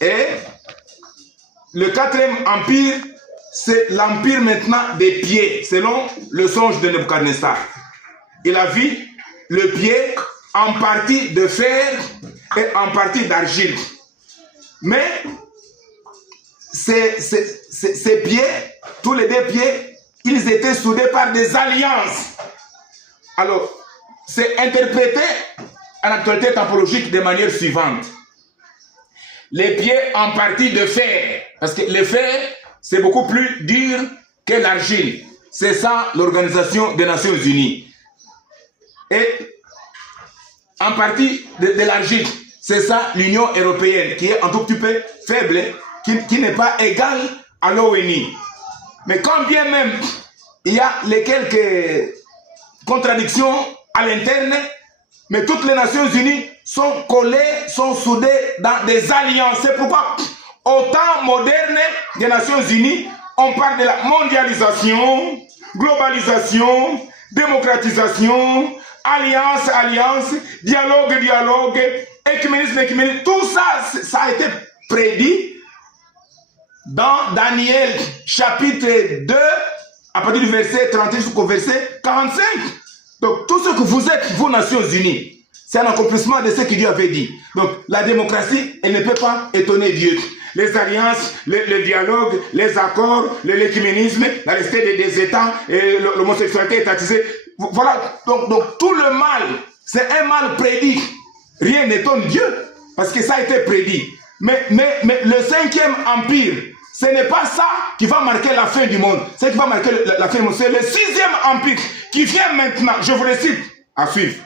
Et le quatrième empire, c'est l'empire maintenant des pieds, selon le songe de Nebuchadnezzar. Il a vu le pied en partie de fer et en partie d'argile. Mais ces pieds, tous les deux pieds, ils étaient soudés par des alliances. Alors, c'est interprété en actualité typologique de manière suivante. Les pieds en partie de fer, parce que le fer, c'est beaucoup plus dur que l'argile. C'est ça l'Organisation des Nations Unies. Et en partie de l'argile, c'est ça l'Union européenne, qui est un tout petit peu faible, qui n'est pas égale à l'ONU. Mais quand bien même il y a les quelques contradictions à l'interne, mais toutes les Nations Unies sont collées, sont soudées dans des alliances. C'est pourquoi, au temps moderne des Nations Unies, on parle de la mondialisation, globalisation, démocratisation, alliance, alliance, dialogue, dialogue, écuménisme, écuménisme. Tout ça, ça a été prédit dans Daniel chapitre 2, à partir du verset 31 jusqu'au verset 45. Donc, tout ce que vous êtes, vous, Nations Unies, c'est un accomplissement de ce que Dieu avait dit. Donc, la démocratie, elle ne peut pas étonner Dieu. Les alliances, le dialogue, les accords, l'écuménisme, la respect des États, l'homosexualité étatisée. Voilà, donc tout le mal, c'est un mal prédit. Rien n'étonne Dieu, parce que ça a été prédit. Mais le cinquième empire, ce n'est pas ça qui va marquer la fin du monde. Ce qui va marquer la fin du monde, c'est le sixième empire qui vient maintenant. Je vous le cite à suivre.